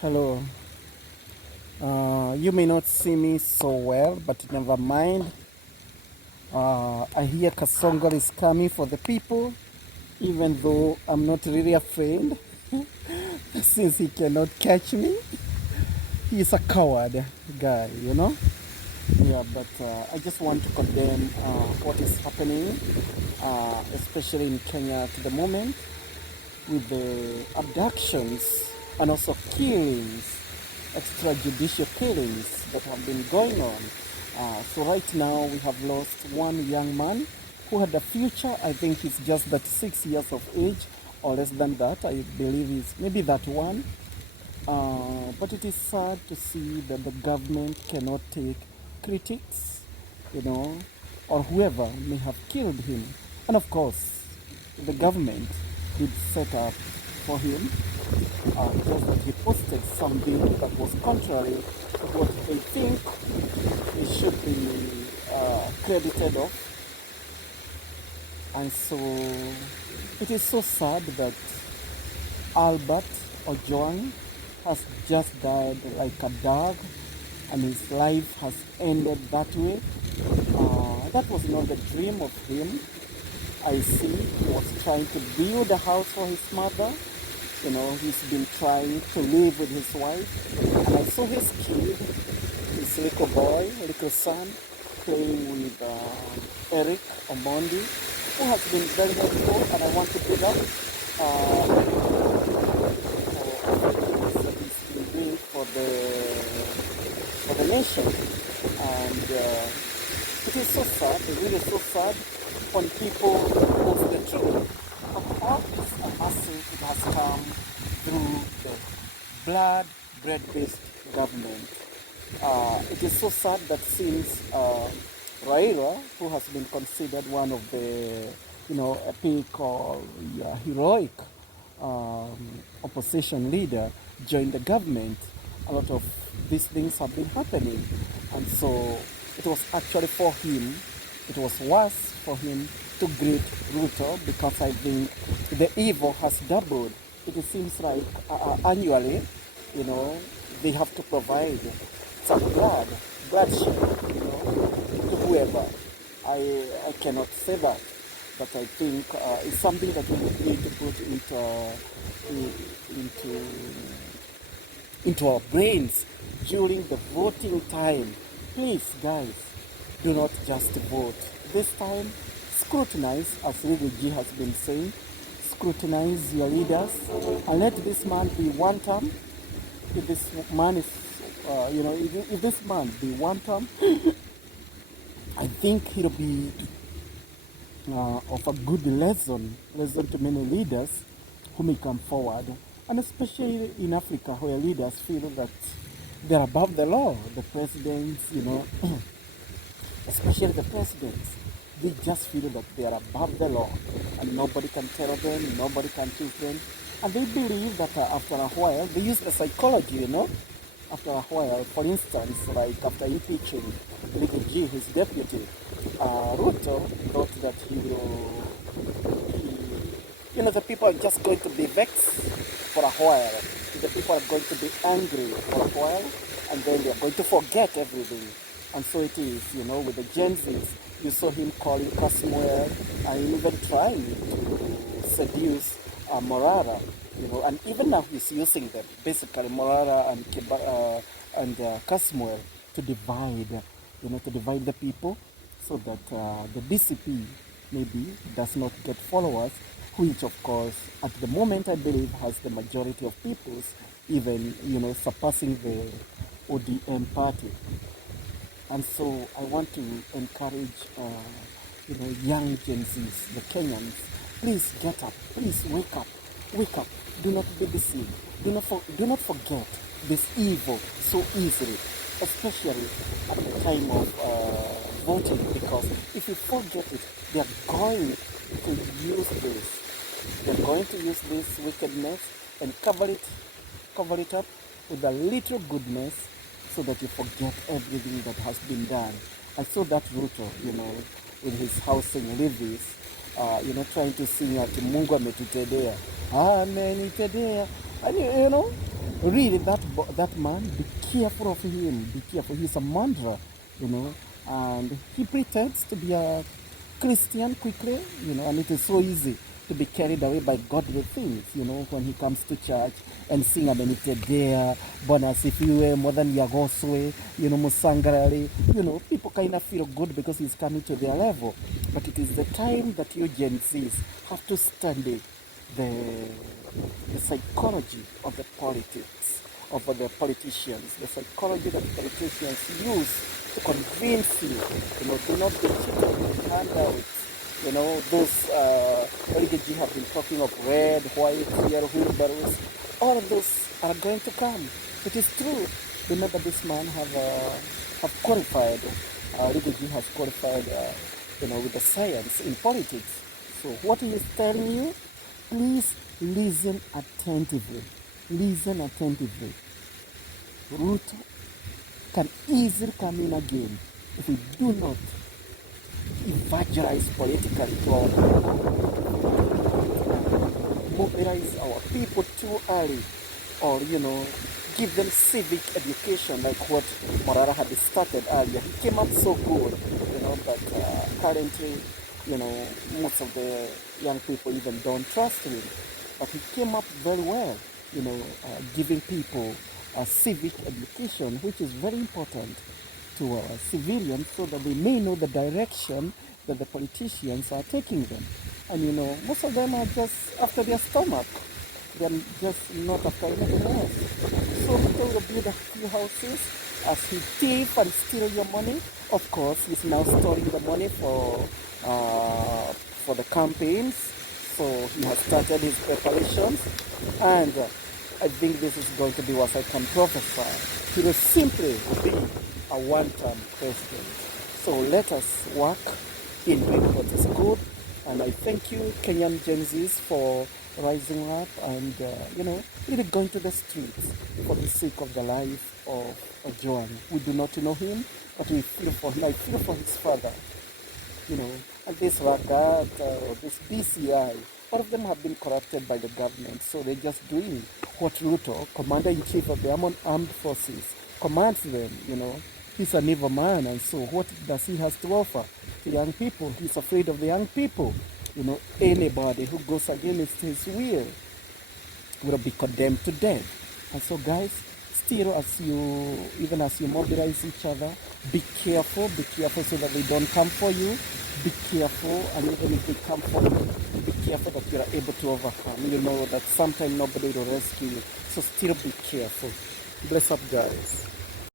Hello. You may not see me so well, but never mind. I hear Kasongo is coming for the people, even though I'm not really afraid, since he cannot catch me. He's a coward guy. Yeah, but I just want to condemn what is happening, especially in Kenya at the moment, with the abductions and also killings, extrajudicial killings that have been going on. So right now we have lost one young man who had a future. I think he's just 36 years of age or less than that. I believe he's maybe that one. But it is sad to see that the government cannot take critics, you know, or whoever may have killed him. And of course, the government did set up for him, just that he posted something that was contrary to what they think he should be credited of. And so it is so sad that Albert ONJWang has just died like a dog, and his life has ended that way. That was not the dream of him. I see he was trying to build a house for his mother. He's been trying to live with his wife. And I saw his kid, his little boy, little son, playing with Eric Omondi, who has been very helpful, and I want to big up everything that he's been doing for the nation. And it is so sad, really so sad, when people post the truth of all this massive has come through the blood, bread-based government. It is so sad that since Raila, who has been considered one of the, epic or heroic opposition leader, joined the government, a lot of these things have been happening. And so it was actually for him, it was worse for him to greet Ruto, because I think the evil has doubled. It seems like annually, they have to provide some bloodshed, to whoever. I cannot say that, but I think it's something that we need to put into our brains during the voting time. Please, guys, do not just vote. This time, scrutinize, as Rigo G has been saying, scrutinize your leaders, and let this man be one term. If this man is, if this man be one term, I think it'll be of a good lesson to many leaders who may come forward, and especially in Africa, where leaders feel that they're above the law. The presidents, especially the presidents, they just feel that they are above the law and nobody can tell them, nobody can choose them. And they believe that after a while, they use the psychology, after a while, for instance, like after impeaching Rigo G, his deputy, Ruto thought that the people are just going to be vexed for a while. The people are going to be angry for a while, and then they're going to forget everything. And so it is, with the Gen Zs. You saw him calling Kasmuel and even trying to seduce Morara, and even now he's using them, basically Morara and Kasmuel, to divide, to divide the people, so that the DCP maybe does not get followers, which of course at the moment I believe has the majority of peoples, even surpassing the ODM party. And so I want to encourage, young Gen Zs, the Kenyans, please get up, please wake up, do not be deceived, do not forget this evil so easily, especially at the time of voting, because if you forget it, they are going to use this wickedness and cover it up with a little goodness, so that you forget everything that has been done. I saw that Ruto, in his housing levies, trying to sing at Mungu ametutendea, amenitendea, and Really, that man, be careful of him. Be careful. He's a murderer, you know, and he pretends to be a Christian quickly, and it is so easy to be carried away by godly things, when he comes to church and sing amenitedea, Bwana asifiwe, more than yagoswe, musangarari, people kind of feel good because he's coming to their level. But it is the time that you Gen Zs have to study the psychology of the politics, of the politicians, the psychology that politicians use to convince you, do not get cheated, handouts. Those LGG have been talking of red, white, yellow wheelbarrows. All of those are going to come. It is true. Remember, this man have qualified. LGG has qualified, with the science in politics. So what he is telling you, please listen attentively. Listen attentively. Ruto can easily come in again if we do not evangelize politically to our people, mobilize our people too early, or give them civic education like what Morara had started earlier. He came up so good, but currently, most of the young people even don't trust him. But he came up very well, giving people a civic education, which is very important to civilians so that they may know the direction that the politicians are taking them. And most of them are just after their stomach. They're just not after anything else. So Ruto will build a few houses as he thief and steal your money. Of course, he's now storing the money for the campaigns. So he has started his preparations, and I think this is going to be what I can prophesy. He will simply be a one-term president. So let us work in doing what is good. And I thank you, Kenyan Gen Zs, for rising up and, really going to the streets for the sake of the life of ONJWang. We do not know him, but we feel for him. I feel for his father. And this Ragat, this BCI, all of them have been corrupted by the government. So they're just doing what Ruto, Commander-in-Chief of the Armed Forces, commands them, He's an evil man, and so what does he have to offer to young people? He's afraid of the young people. Anybody who goes against his will be condemned to death. And so, guys, still even as you mobilize each other, be careful so that they don't come for you. Be careful, and even if they come for you, be careful that you are able to overcome. You know that sometimes nobody will rescue you. So still be careful. Bless up, guys.